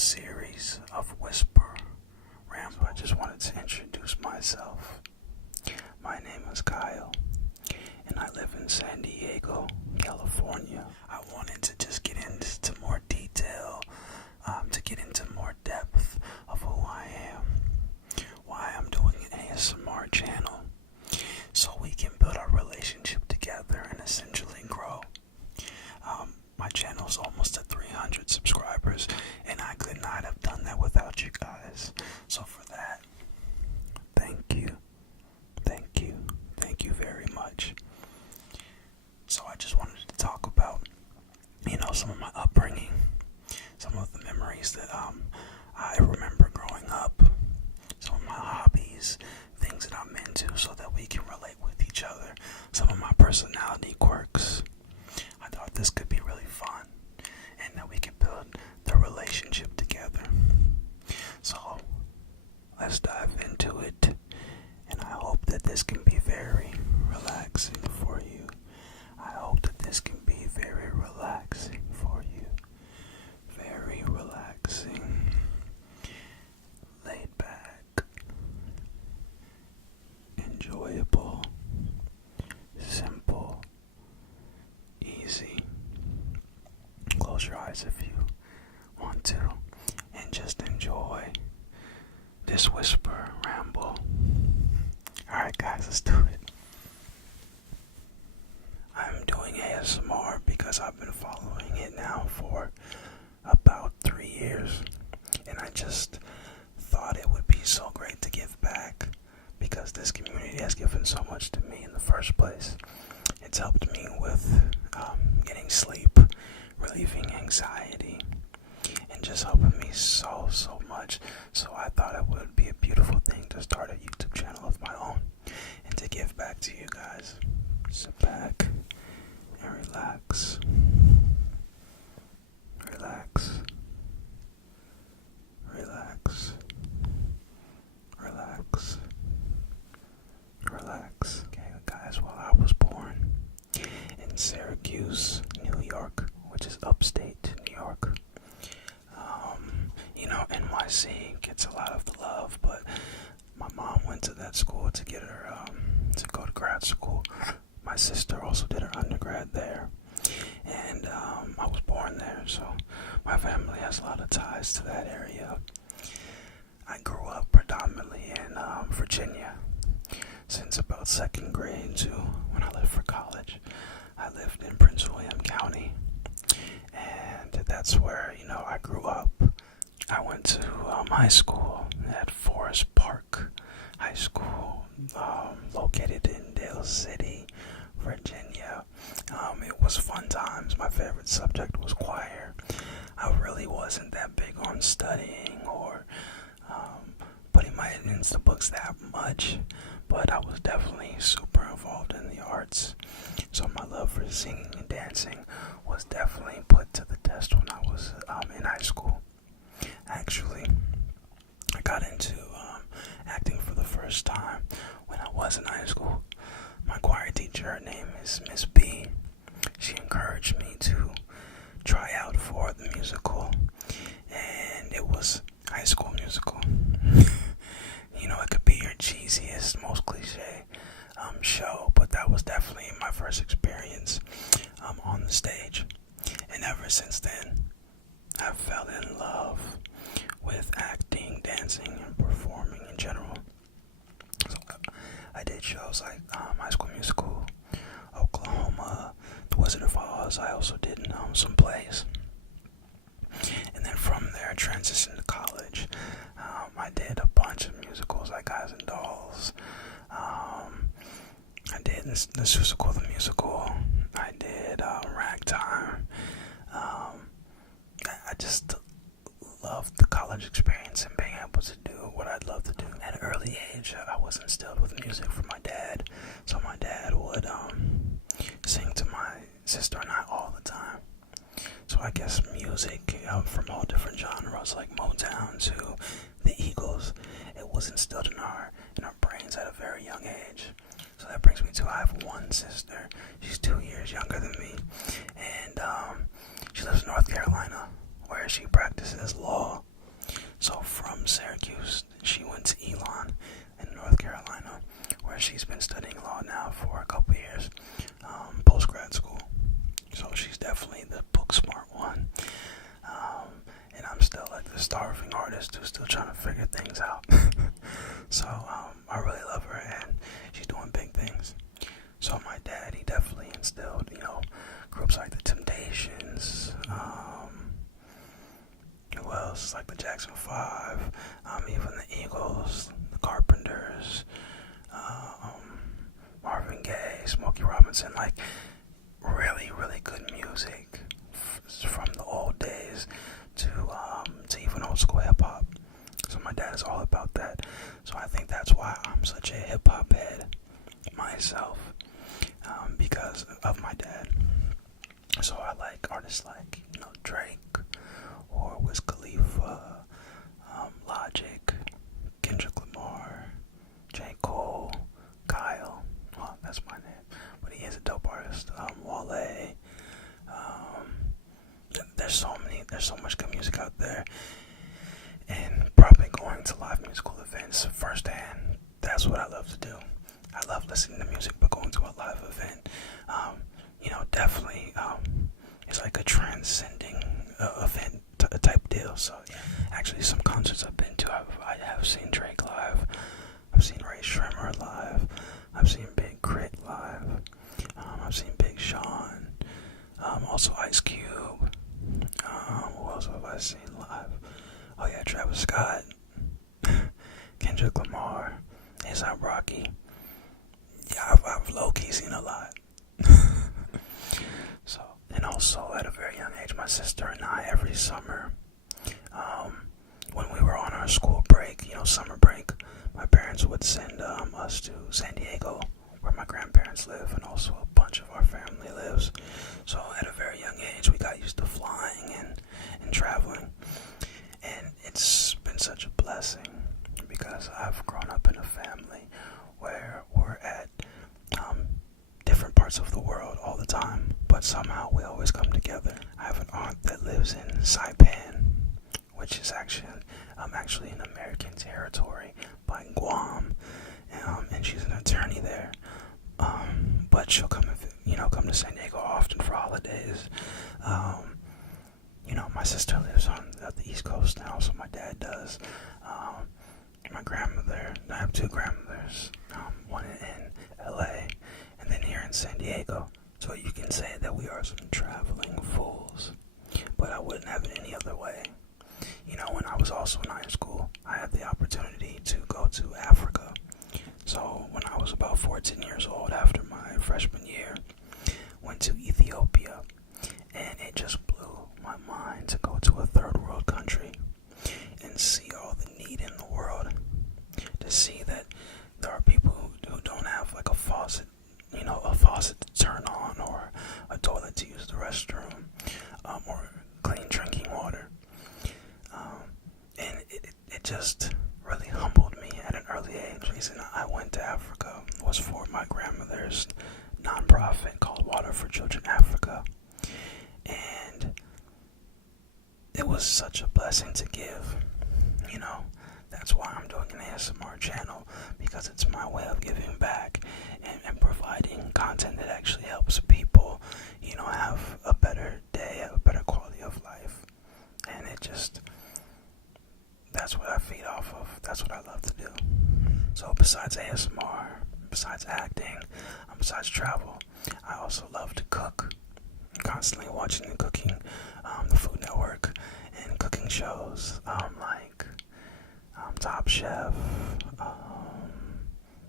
series of Whisper Ramble. I just wanted to introduce myself. My name is Kyle, and I live in San Diego, California. I wanted to just get into more detail, to get into more depth of who I am, why I'm doing an ASMR channel, so we can build our relationship together and essentially grow. My channel's almost at 300 subscribers, and I could not have done that without you guys. So for that, thank you very much. So I just wanted to talk about, some of my upbringing, some of the memories that I remember growing up, some of my hobbies, things that I'm into, so that we can relate with each other, some of my personality quirks. I thought this could be really fun, and that we could build the relationship together. So let's dive into it, and I hope that this can be very relaxing for you. I hope that this can be very relaxing for you. Very relaxing, laid back, enjoyable, simple, easy. Close your eyes if you want to, and just enjoy this whisper ramble. Alright guys, let's do it. I'm doing ASMR because I've been following it now for about 3 years, and I just thought it would be so great to give back, because this community has given so much to me in the first place. It's helped me with getting sleep, relieving anxiety, and just helping me so much. So I thought it would be a beautiful thing to start a YouTube channel of my own and to give back to you guys. Sit back and relax. Relax. Relax. Relax. Relax. Okay, guys, well, I was born in Syracuse, New York, which is upstate New York. NYC gets a lot of the love, but my mom went to that school to get her to go to grad school. My sister also did her undergrad there, and I was born there, so my family has a lot of ties to that area. I grew up predominantly in Virginia since about second grade to when I left for college. I lived in Prince William County, and that's where I grew up. I went to high school at Forest Park High School, located in Dale City, Virginia. It was fun times. My favorite subject was choir. I really wasn't that big on studying or putting my head into the books that much, but I was definitely super involved in the arts. So my love for singing and dancing was definitely put to the test when I was in high school. Actually, I got into acting for the first time when I was in high school. My choir teacher, her name is Miss B. She encouraged me to try out for the musical, and it was High School Musical. It could be your cheesiest, most cliche show, but that was definitely my first experience on the stage. And ever since then, I fell in love with acting, dancing, and performing in general. So I did shows like High School Musical, Oklahoma, The Wizard of Oz. I also did some plays. And then from there, I transitioned to college. I did a bunch of musicals like Guys and Dolls. I did the Seussical the Musical. I did Ragtime. I just loved the college experience and being able to do what I'd love to do. At an early age, I was instilled with music from my dad. So my dad would sing to my sister and I all the time. So I guess music from all different genres, like Motown to the Eagles, it was instilled in our brains at a very young age. So that brings me to, I have one sister. She's 2 years younger than me, and she lives in North Carolina, where she practices law. she's been studying law now for a couple years, post-grad school. So she's definitely the book smart one. And I'm still like the starving artist who's still trying to figure things out. So I really love her, and she's doing big things. So my dad, he definitely instilled, groups like the Temptations, who else, like the Jackson 5, even the Eagles, the Carpenters, Marvin Gaye, Smokey Robinson, like really, really good music from the old days to even old school hip hop. So my dad is all about that. So I think that's why I'm such a hip hop head myself, because of my dad. So I like artists like Drake or Wiz Khalifa, Logic, Kendrick Lamar, J. Cole, Kyle. Well, that's my name, but he is a dope artist. Wale. There's so much good music out there, and probably going to live musical events firsthand. That's what I love to do. I love listening to music, but going to a live event, definitely, it's like a transcending event type deal. So yeah, actually, some concerts I've been to, I have seen Drake live, I've seen Ray Shrimmer live, I've seen Big Crit live, I've seen Big Sean, also Ice Cube. Who else have I seen live? Oh yeah, Travis Scott, Kendrick Lamar, A$AP Rocky. Yeah, I've low-key seen a lot. So, and also at a very young age, my sister and I, every summer, when we were on our school break, summer break, my parents would send us to San Diego, where my grandparents live, and also a bunch of our family lives. So at a very young age, we got used to flying and traveling, and it's been such a blessing because I've grown up in a family where we're at different parts of the world all the time, but somehow we always come together. I have an aunt that lives in Saipan, which is actually an American territory by Guam, and she's an attorney there. But she'll come to San Diego often for holidays. My sister lives on the East Coast now, so my dad does. My grandmother, I have two grandmothers, one in LA and then here in San Diego. So you can say that we are some traveling fools, but I wouldn't have it any other way. When I was also in high school, I had the opportunity to go to Africa. So when I was about 14 years old, after my freshman year, went to Ethiopia, and it just blew my mind to go to a third world country and see all the need in the world, to see that there are people who don't have like a faucet to turn on, or a toilet to use the restroom, or clean drinking water. And it just really humbled me at an early age. The reason I went to Africa was for my grandmother's nonprofit called Water for Children Africa. And it was such a blessing to give. That's why I'm doing an ASMR channel, because it's my way of giving back and providing content that actually helps people, have a better day, have a better quality of life. And that's what I feed off of. That's what I love to do. So besides ASMR, besides acting, besides travel, I also love to cook. I'm constantly watching and cooking, the Food Network, and cooking shows like Top Chef,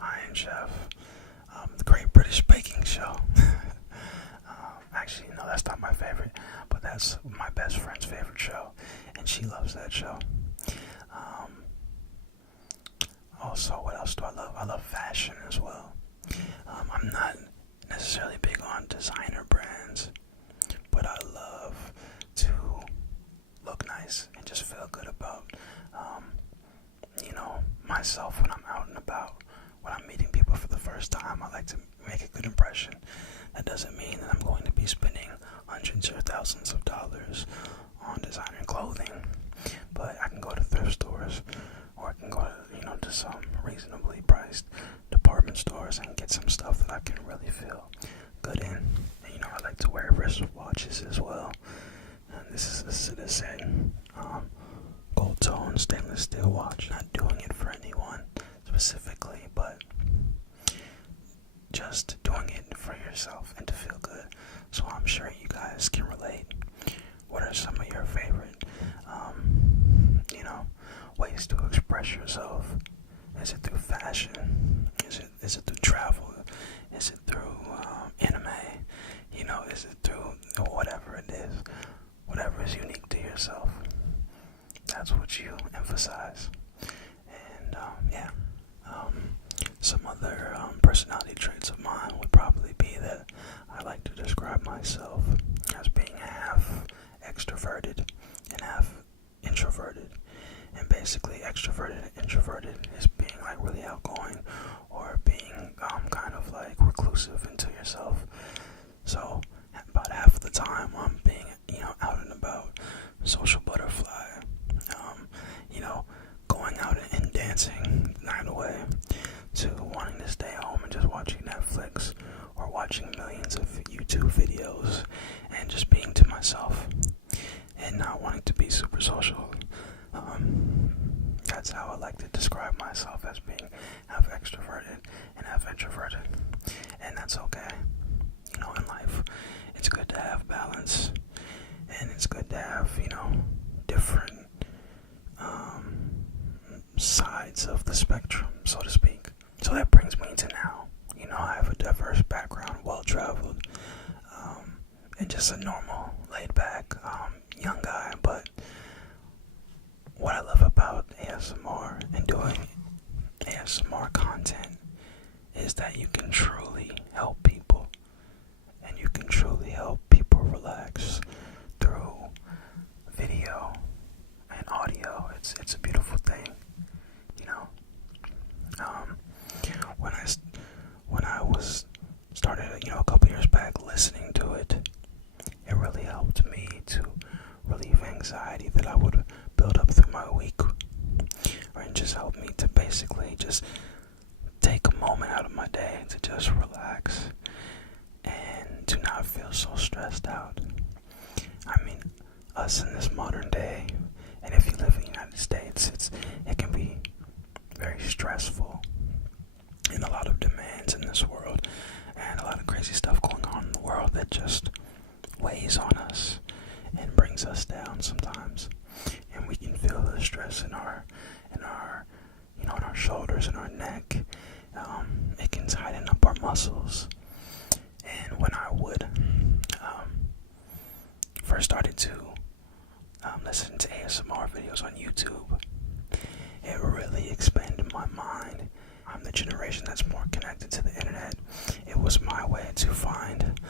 Iron Chef, the Great British Baking Show. Actually, no, that's not my favorite, but that's my best friend's favorite show, and she loves that show. Also, what else do I love? I love fashion as well. I'm not necessarily big on designer brands, but I love to look nice and just feel good about, myself when I'm out and about. When I'm meeting people for the first time, I like to make a good impression. That doesn't mean that I'm going to be spending hundreds or thousands of dollars on designer clothing, but I can go to thrift stores, or I can go to, to some reasonably priced department stores tone stainless steel watch. Not doing it for anyone specifically, but just doing it for yourself and to feel good. So I'm sure you guys can relate. What are some of your favorite, ways to express yourself? Is it through fashion? Is it through travel? Is it through anime? Is it through whatever it is? Whatever is unique to yourself. That's what you emphasize. And some other personality traits of mine would probably be that I like to describe myself as being half extroverted and half introverted. And basically extroverted and introverted is being like really outgoing or being kind of like reclusive into yourself. So about half of the time I'm being out and about, social butterfly, going out and dancing the night away, to wanting to stay home and just watching Netflix or watching millions of YouTube videos and just being to myself and not wanting to be super social. That's how I like to describe myself, as being half extroverted and half introverted. And that's okay. In life, it's good to have balance, and it's good to have, different sides of the spectrum, so to speak. So that brings me to now. I have a diverse background, well-traveled, and just a normal, laid-back, young guy. But what I love about ASMR and doing ASMR content is that you can truly help people, and you can truly help people relax through video and audio. It's a beautiful thing. When I was started, a couple years back, listening to it, it really helped me to relieve anxiety that I would build up through my week, or it just helped me to basically just take a moment out of my day to just relax and to not feel so stressed out. I mean, us in this modern day, and if you live in the United States, it can be very stressful, and a lot of demands in this world, and a lot of crazy stuff going on in the world that just weighs on us and brings us down sometimes. And we can feel the stress in our shoulders and our neck. It can tighten up our muscles. And when I would first started to listen to ASMR videos on YouTube, it really expanded my mind. I'm the generation that's more connected to the internet. It was my way to find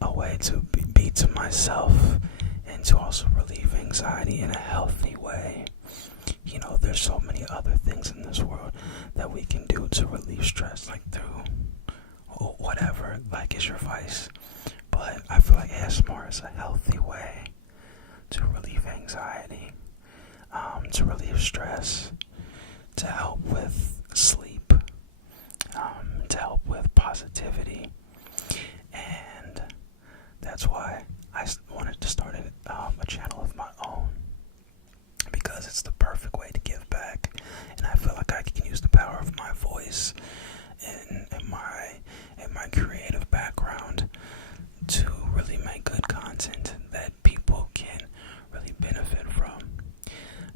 a way to be to myself and to also relieve anxiety in a healthy way. There's so many other things in this world that we can do to relieve stress, like through whatever, like is your vice. But I feel like ASMR is a healthy way to relieve anxiety, to relieve stress, to help with sleep, to help with positivity. And that's why I wanted to start a channel of my own, because it's the perfect way to give back. And I feel like I can use the power of my voice and my creative background to really make good content that people can really benefit from.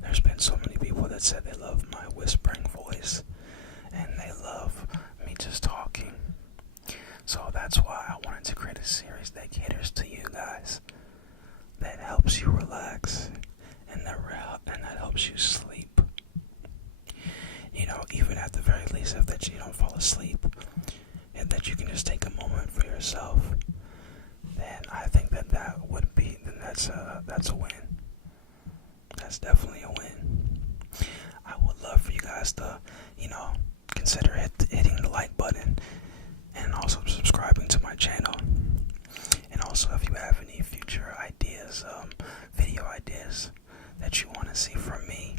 There's been so many people that said they love my whispering voice and they love me just talking. So that's why I wanted to create a series that caters to you guys, that helps you relax and that helps you sleep. Even at the very least, if that you don't fall asleep, and that you can just take a moment for yourself, then I think that's a win. That's definitely a win. I would love for you guys to, consider hitting the like button and also subscribing to my channel. And also, if you have any future ideas, video ideas that you want to see from me,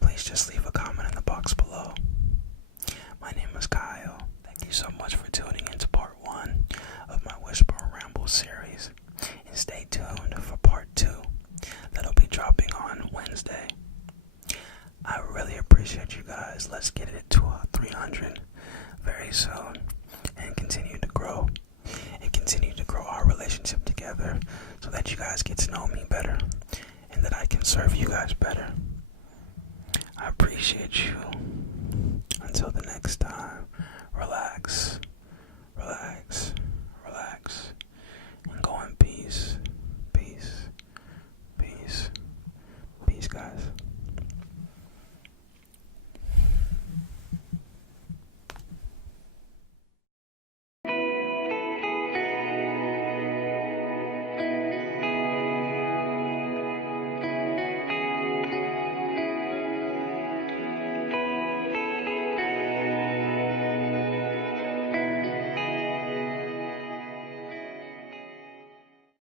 please just leave a comment in the box below. My name is Kyle. Thank you so much for tuning into part 1 of my Whisper and Ramble series. And stay tuned for part 2. That'll be dropping on Wednesday. appreciate you guys. Let's get it to 300 very soon and continue to grow our relationship together so that you guys get to know me better and that I can serve you guys better. I appreciate you. Until the next time, relax, relax, relax.